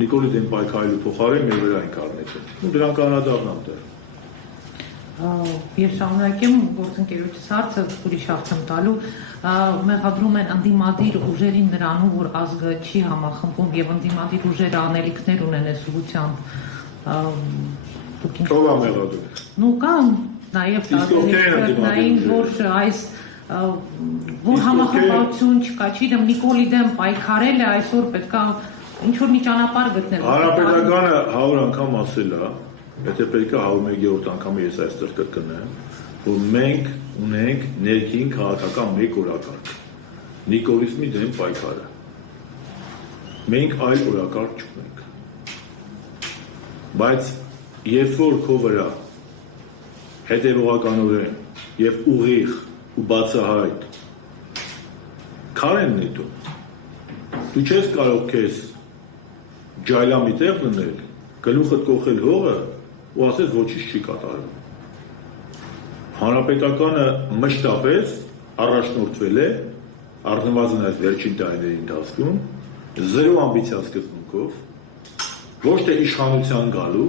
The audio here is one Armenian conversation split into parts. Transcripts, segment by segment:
Նիկոլի դեմ պայքարելու փոխարեն մեր վրա են կառնեցել։ Ու դրան կանադառնամ դեռ։ Ես շարունակեմ գործընկերոջս հարցը ուրիշ հարց եմ տալու, մեղադրում են ընդդիմադիր ուժերին նրանում, որ ազգը չի համախմբվում եւ ընդդիմադիր ուժերը անելիքներ ունեն այս ուղղությամբ։ Ով է մեղադրում։ Ну կա նաեւ տարբերակային, որ այս որ համախմբություն չկա, չգիտեմ, Նիկոլի դեմ պայքարել է, այսօր պետքա ինչ-որ մի ճանապարհ գտնել։ Հանրապետականը 100 անգամ ասել է, եթե պետք է 101-րդ անգամը ես այստեղ կրկնեմ, որ մենք ունենք ներքին քաղաքական մեկ օրակարգ, նիկոլիզմի դեմ պայքարը։ Մենք այլ օրակարգ չունենք։ Բայց երբ որ քո վրա հետևողականորեն եւ ուղիղ ու բացահայտ քար են նետում, դու չես կարող քեզ ջայլամի տեղ դնել, գլուխդ կողել հողը ու ասես ոչինչ չի կատարվում։ Հանրապետականը մշտապես առաջնորդվել է առնվազն այս վերջին տարիների ընթացքում զերո ամբիցիա սկզբունքով, ոչ թե իշխանության գալու,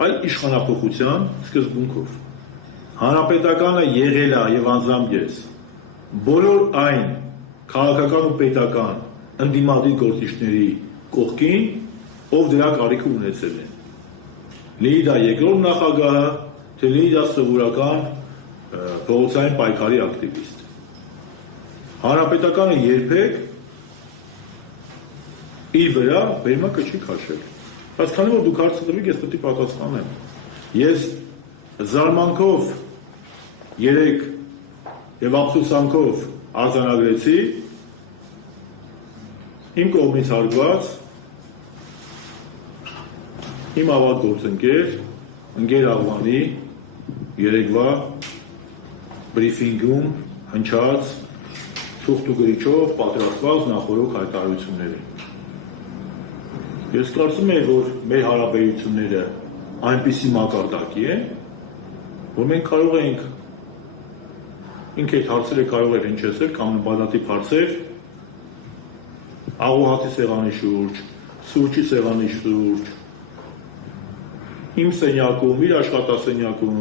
այլ իշխանափոխության սկզբունքով։ Հանրապետականը եղել է եւ անձամբ ես բոլոր այն քաղաքական ու պետական ընդդիմադիր գործիչների կողքին, ով դրա կարիքը ունեցել են։ Լինի դա երկրորդ նախագահը, թե լինի դա սովորական փողոցային պայքարի ակտիվիստ։ Հանրապետականը երբեք իր վրա բերմակը չի քաշել։ Բայց քանի որ դուք հարցը տվիք, ես պետք է պատասխանեմ։ Ես զարմանքով երեք եւ ափսոսանքով արձանագրեցի իմ կողմից հարգված իմ ավագ գործընկեր ընկեր Աղվանի երեկվա բրիֆինգում հնչած թուղթ ու գրիչով պատրաստված նախորդ հայտարարություններին։ Ես կարծում եմ, որ մեր հարաբերությունները այնպիսի մակարդակի են, որ մենք կարող ենք ինք այդ հարցերը կարող եք հնչեցնել կամ նպատակի հարցեր աղոհացի սեղանի շուրջ, սուրճի սեղանի շուրջ, իմ սենյակում, իր աշխատասենյակում,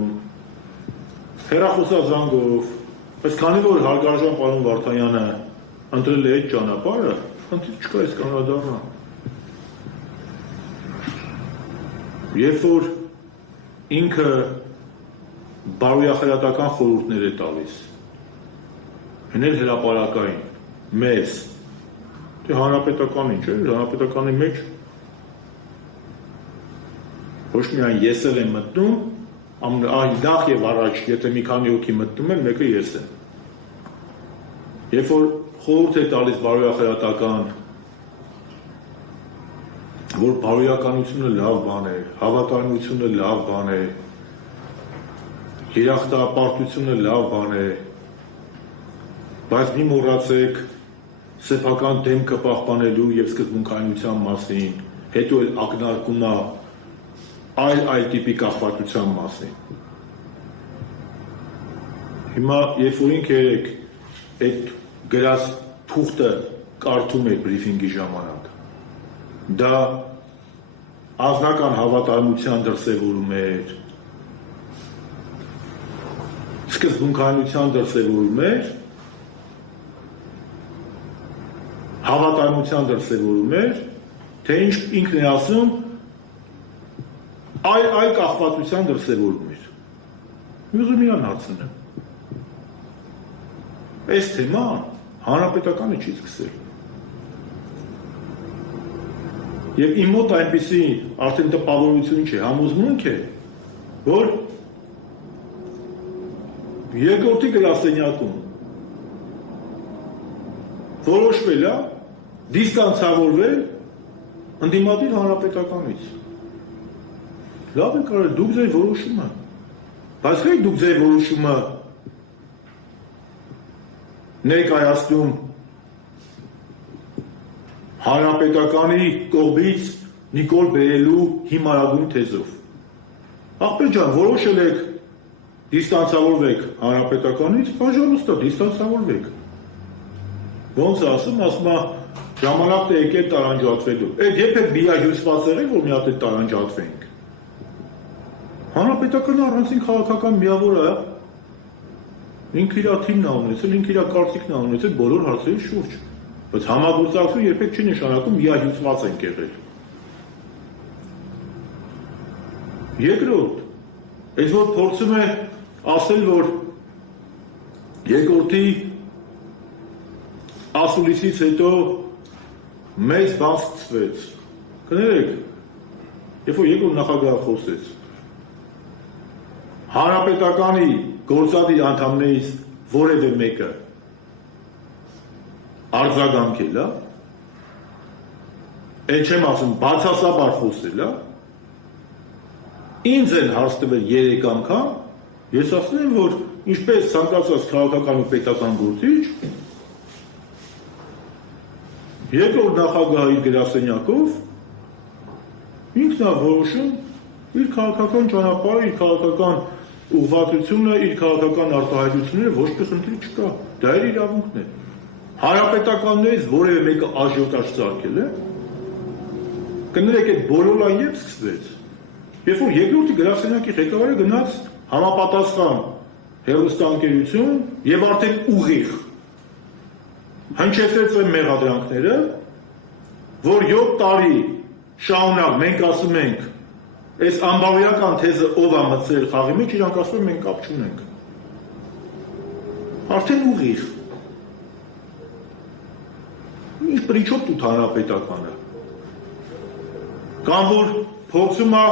հեռախոսազանգով, բայց քանի որ հարգարժան պարոն Վարդանյանը ընտրել է այդ ճանապարհը, խնդիր չկա, ես կանադառնամ։ Երբ որ ինքը բարոյախելատական խորհուրդներ է տալիս, հնել հրապարակային, մեզ, թե հանրապետականին, չէ, հանրապետականի մեջ ոչ միայն ես էլ եմ մտնում, նախ եւ առաջ, եթե մի քանի հոգի մտնում են, մեկը ես եմ։ Երբ որ խորհուրդ է տալիս բարոյախելատական, որ բարոյականությունը լավ բան է, հավատարմությունը լավ բան է, երախտապարտությունը լավ բան է, բայց մի մոռացեք սեփական դեմքը պահպանելու եւ սկզբունքայնության մասին, հետո էլ ակնարկում է այլ տիպի կախվածության մասին։ Հիմա երբ որ ինքը երեք այդ գրած թուղթը կարդում է բրիֆինգի ժամանակ, դա անձնական հավատարմության դրսևորում էր, սկզբունքայնության դրսևորում էր, հավատարմության դրսևորում էր, թե ինչ ինքն է ասում, այլ կախվածության դրսևորում էր։ Ուզում իրան հարցնեմ։ Այս թեման հանրապետականը չի սկսել։ Եվ իմ մոտ այնպիսի արդեն տպավորություն չէ, համոզմունք է, որ երկրորդի գրասենյակում որոշվել է դիստանցավորվել ընդդիմադիր հանրապետականից։ Լավ է կարել դուք ձեր որոշումը, բայց թե դուք ձեր որոշումը ներկայացնում հանրապետականի կողմից Նիկոլ բերելու հիմարագույն թեզով։ Ախպեր ջան, որոշել եք դիստանցավորվեք հանրապետականից, պաժանոստա դիստանցավորվեք։ Ոնց ասում է Ժամանակն է եկել տարանջատվելու։ Այդ երբեք միահյուսված եղել, որ մի հատ է տարանջատվենք։ Հանրապետականը առանցին քաղաքական միավոր է, ինքը իր թիմն է ունեցել, ինքը իր կարծիքն է ունեցել բոլոր հարցերի շուրջ։ Բայց համագործակցությունը երբեք չի նշանակում միահյուսված ենք եղել։ Երկրորդ, այս որ փորձում է ասել, որ երկրորդի ասուլիսից հետո մեծ բան սկսվեց։ Կներեք, երբ որ երկրորդ նախագահը խոսեց, Հանրապետականի գործադիր անդամներից որևէ մեկը արձագանքել է, այն չեմ ասում, բացասաբար խոսել է, ինձ են հարց տվել 3 անգամ, ես ասում եմ, որ ինչպես ցանկացած քաղաքական ու պետական գործիչ, երկրորդ նախագահը իր գրասենյակով ինքն է որոշում իր քաղաքական ճանապարհը, իր քաղաքական ուղղվածությունը, իր քաղաքական արտահայտությունները, ոչ թե խնդիր չկա, դա իր իրավունքն է։ Հանրապետականներից որևէ մեկը աժիոտաժ ծագել է, կներեք այդ բոլորը երբ սկսվեց, երբ որ երկրորդի գրասենյակի ղեկավարը գնաց համապատասխան հեռուստաընկերություն եւ արդեն ուղիղ հնչեցրեց այն մեղադրանքները, որ 7 տարի շարունակ մենք ասում ենք, այս անբավարարական թեզը ով է մտցրել խաղի մեջ, իրանք ասում են մենք կապ չունենք։ Արդեն ուղիղ։ Ինչ պրիչոտ տուտ հանրապետականը։ Կամ որ փորձում է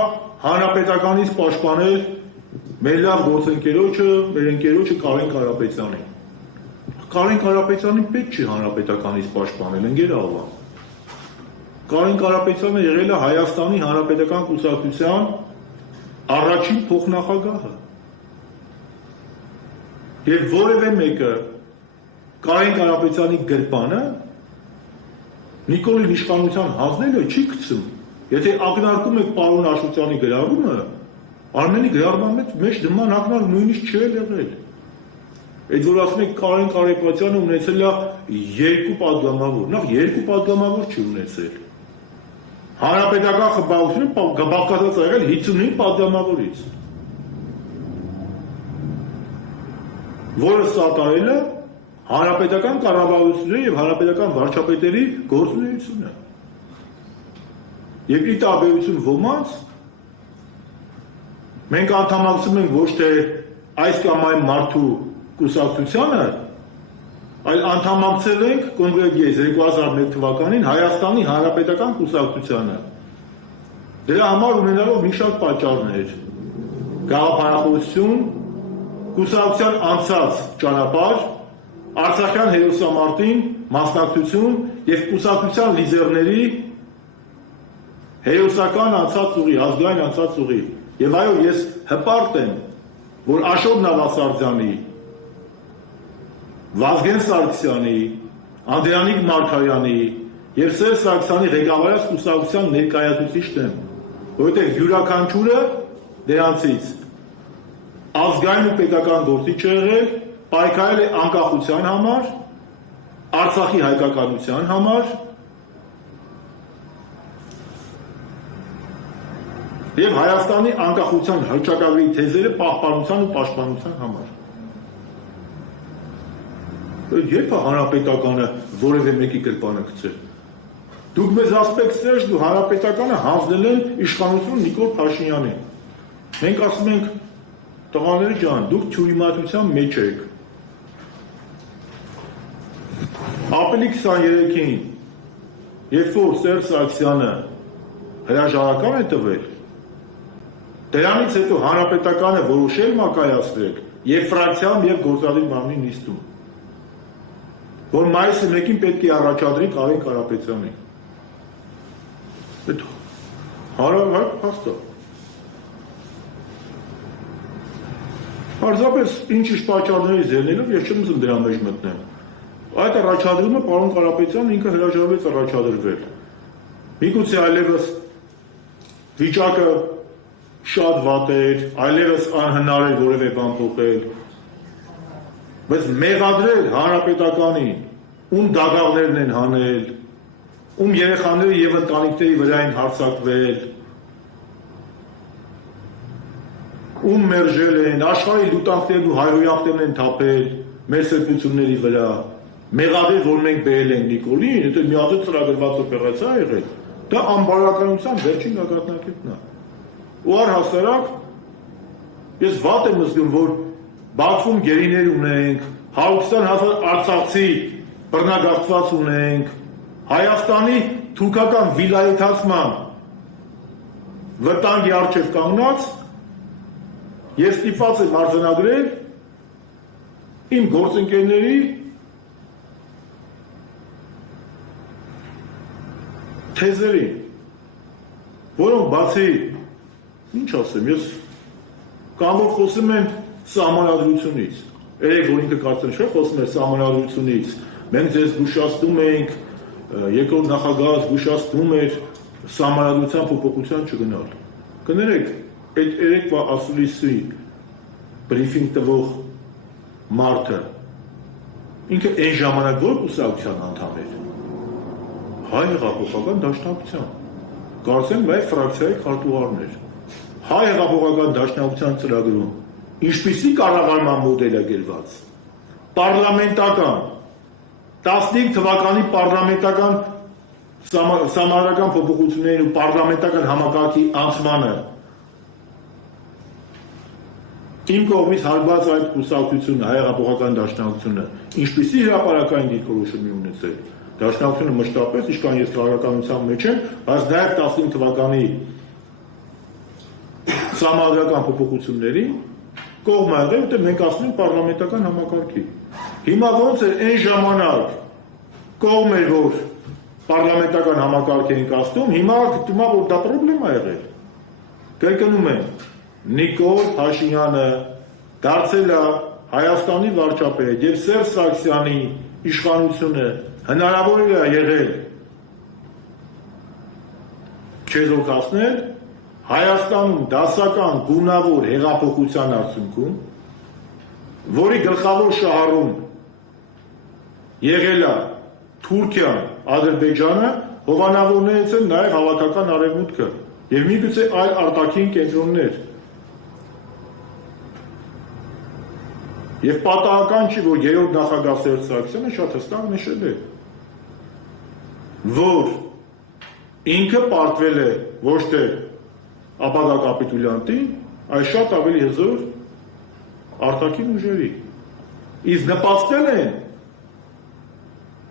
հանրապետականից պաշտպանել մեր լավ գործընկերոջը, մեր ընկերոջը Կարեն Կարապետյանին։ Կարեն Կարապետյանին պետք չի հանրապետականից պաշտպանել, ընկեր աղա։ Կարեն Կարապետյանը եղել է Հայաստանի Հանրապետական կուսակցության առաջին փոխնախագահը։ Եվ որևէ մեկը Կարեն Կարապետյանի գրպանը Նիկոլին իշխանության հանձնելը չի գցում։ Եթե ակնարկում եք պարոն Աշոտյանի գրառումը, Արմենի գրառման մեջ նման ակնարկ նույնիսկ չի եղել։ Այդ որ ասում եք Կարեն Կարապետյանը ունեցել է 2 պատգամավոր, նախ 2 պատգամավոր չի ունեցել։ Հանրապետական խմբավորությունը բաղկացած եղել 55 պատգամավորից, որը սատարել է հանրապետական կառավարությունների եւ հանրապետական վարչապետերի գործունեությունը։ Եվ ի տարբերություն ոմանց, մենք անդամակցում ենք ոչ թե այս կամ այն մարդու կուսակցությանը, այլ անդամակցել ենք կոնկրետ 2001 թվականին Հայաստանի Հանրապետական կուսակցությանը։ Դրա համար ունենալով մի շարք պատճառներ, գաղափարախոսություն, կուսակցության անցած ճանապարհ, Արցախյան հերոսամարտին մասնակցություն եւ կուսակցության լիդերների հերոսական անցած ուղի, ազգային անցած ուղի։ Եվ այո, ես հպարտ եմ, որ Աշոտ Նավասարդյանի, Վազգեն Սարգսյանի, Անդրանիկ Մարգարյանի եւ Սերժ Սարգսյանի ղեկավարած կուսակցության ներկայացուցիչն եմ, որովհետեւ յուրաքանչյուրը դրանցից ազգային ու պետական գործիչ է եղել, պայքարել է անկախության համար, Արցախի հայկականության համար եւ Հայաստանի անկախության հռչակագրի թեզերը պահպանության ու պաշտպանության համար։ Երբ է հանրապետականը որևէ մեկի գրպանը գցել։ Դուք մեզ ասում եք Սերժ, դու հանրապետականը հանձնել են իշխանություն Նիկոլ Փաշինյանին։ Մենք ասում ենք տղաների ջան, դուք թյուրիմացության մեջ եք։ Ապրիլի 23-ին, երբ որ Սերժ Սարգսյանը հրաժարական է տվել, դրանից հետո հանրապետականը որոշել մակայացրեք եւ ֆրակցիայում եւ գործադիր մարմնի նիստում, որ մայիսի 1-ին պետք է առաջադրի Կարեն Կարապետյանին։ Այդ հարավայր փաստը։ Պարզապես ինչ-ինչ պատճառներից ելնելով ես չեմ ուզում դրա մեջ մտնեմ։ Այդ առաջադրումը պարոն Կարապետյանն ինքը հրաժարվեց առաջադրվել։ Միգուցե այլևս վիճակը շատ վատ էր, այլևս անհնար էր որևէ բան փոխել։ Բայց մեղադրել հանրապետականին, ում դագաղներն են հանել, ում երեխաները եւ ընտանիքների վրա են հարձակվել, ում մերժել են, աշխարհի լուտանքներն ու հայհոյանքներն են թափել մեր սրբությունների վրա, մեղադեր, որ մենք բերել ենք Նիկոլին, դա միաձև ծրագրված օպերացիա ա եղել, դա անբարոյականության վերջին գագաթնակետն է։ Ու առհասարակ, ես վատ եմ զգում, որ Բաքվում գերիներ ունենք, 120,000 արցախցի բռնագաղթված ունենք, Հայաստանի թուրքական վիլայեթացման վտանգի առջև կանգնած, ես ստիպված եմ արձանագրել իմ գործընկերների թեզերին, որոնք բացի, ինչ ասեմ, ես կամով խոսում եմ սահմանադրությունից, երեք որ ինքը կարծեմ չէ, խոսում էր սահմանադրությունից, մենք ձեզ զգուշացնում ենք, երկրորդ նախագահը զգուշացնում էր սահմանադրության փոփոխության չգնալ։ Կներեք, այդ երեկվա ասուլիսի բրիֆինգ տվող մարդը, ինքը այն ժամանակ որ կուսակցության անդամ էր, Հայ հեղափոխական դաշնակցության, կարծեմ լայվ ֆրակցիայի քարտուղարն էր, Հայ հեղափոխական դաշնակցության ծրագրում, ինչպիսի կառավարման մոդել է գերված, պարլամենտական, 15 թվականի պարլամենտական սահմանադրական փոփոխություններին ու պարլամենտական համակարգի անցմանը իմ կողմից հարված այդ կուսակցությունը, Հայ հեղափոխական դաշնակցությունը, ինչպիսի հրապարակային դիրքորոշում ունեցել, դաշնակցությունը մշտապես, ինչքան ես քաղաքականության մեջ եմ, բայց նաև 15 թվականի սահմանադրական փոփոխություններին կողմ ա եղել, ուտե մենք ասում ենք պարլամենտական համակարգի։ Հիմա ոնց էր այն ժամանակ կողմ էր, որ պարլամենտական համակարգ էինք ասում, հիմա գտնում ա, որ դա պրոբլեմ ա եղել։ Կրկնում եմ, Նիկոլ Փաշինյանը դարձել է Հայաստանի վարչապետ եւ Սերժ Սարգսյանի իշխանությունը հնարավոր է եղել չեզոքացնել Հայաստանում դասական գունավոր հեղափոխության արդյունքում, որի գլխավոր շահառուն եղել է Թուրքիան, Ադրբեջանը, հովանավորներից են նաև հավաքական արևմուտքը եւ միգուցե այլ արտաքին կենտրոններ։ Եվ պատահական չի, որ երրորդ նախագահ Սերժ Սարգսյանը շատ հստակ նշել է, որ ինքը պարտվել է ոչ թե ապագա կապիտուլյանտին, այլ շատ ավելի հզոր արտաքին ուժերի։ Իսկ նպաստել են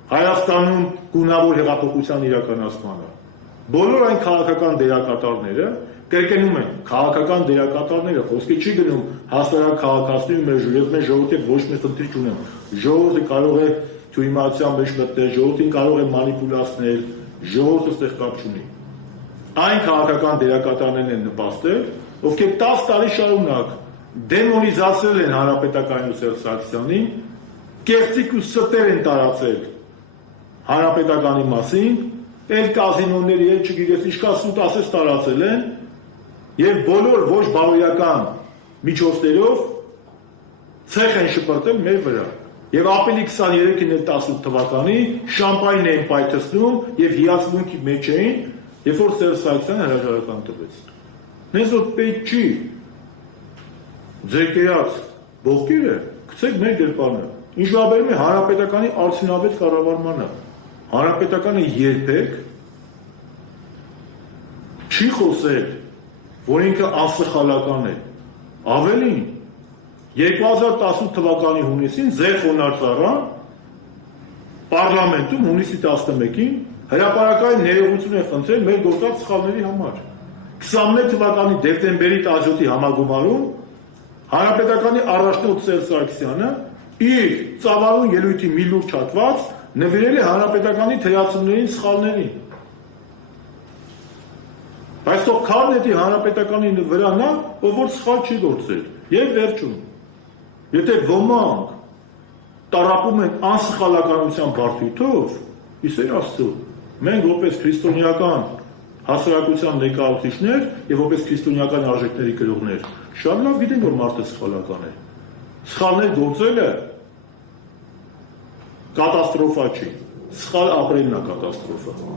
Հայաստանում գունավոր հեղափոխության իրականացմանը։ Բոլոր այն քաղաքական դերակատարները, կրկնում են, քաղաքական դերակատարները, խոսքի չի գնում հասարակ քաղաքացիների մեջ, ես մեր ժողովրդի ոչ մի խնդիր չունեմ։ Ժողովուրդը կարող է թույլտվության մեջ մտնել, ժողովրդին կարող է մանիպուլացնել, ժողովուրդը ստեղ կապ չունի։ Այն քաղաքական դերակատարներն են նպաստել, ովքեր 10 տարի շարունակ դեմոնիզացրել են Հանրապետականին ու Սերժ Սարգսյանին, կեղծիք ու ստեր են տարածել Հանրապետականի մասին, էլ կազինոների, էլ չգիտես ինչքան սուտ ասես տարածել են, եւ բոլոր ոչ բարոյական միջոցներով ցեխ են շպրտել մեր վրա։ Եվ ապրիլի 23-ին էլ 18 թվականի շամպայն էին պայթեցնում եւ հիացմունքի մեջ էին, երբ որ Սերժ Սարգսյանը հրաժարական տվեց։ Նենց որ պետք չի ձեր կերած բողկերը գցեք մեր գրպանը։ Ինչ վերաբերում է Հանրապետականի արդյունավետ կառավարմանը, Հանրապետականը երբեք չի խոսել, որ ինքը անսխալական է։ Ավելին, 2018 թվականի հունիսին Զեյ Խոնարհցարան պարլամենտում հունիսի 11-ին հրապարակային ներողություն է խնդրել մեր գործած սխալների համար։ 21 թվականի դեկտեմբերի 17-ի համագումարում Հանրապետականի առաջնորդ Սերժ Սարգսյանը իր ծավալուն ելույթի մի լուրջ հատված նվիրել է Հանրապետականի թերացումներին սխալներին։ Բայց թող քարնետի Հանրապետականի վրա նա, ով որ սխալ չի գործել։ Եվ վերջում, եթե ոմանք տարապում են անսխալականության բարդույթով, իսեր Աստծո, մենք որպես քրիստոնեական հասարակության ներկայացուցիչներ եւ որպես քրիստոնեական արժեքների կրողներ, շատ լավ գիտենք, որ մարդը սխալական է։ Սխալներ գործելը կատաստրոֆա չի, սխալ ապրելն է կատաստրոֆա։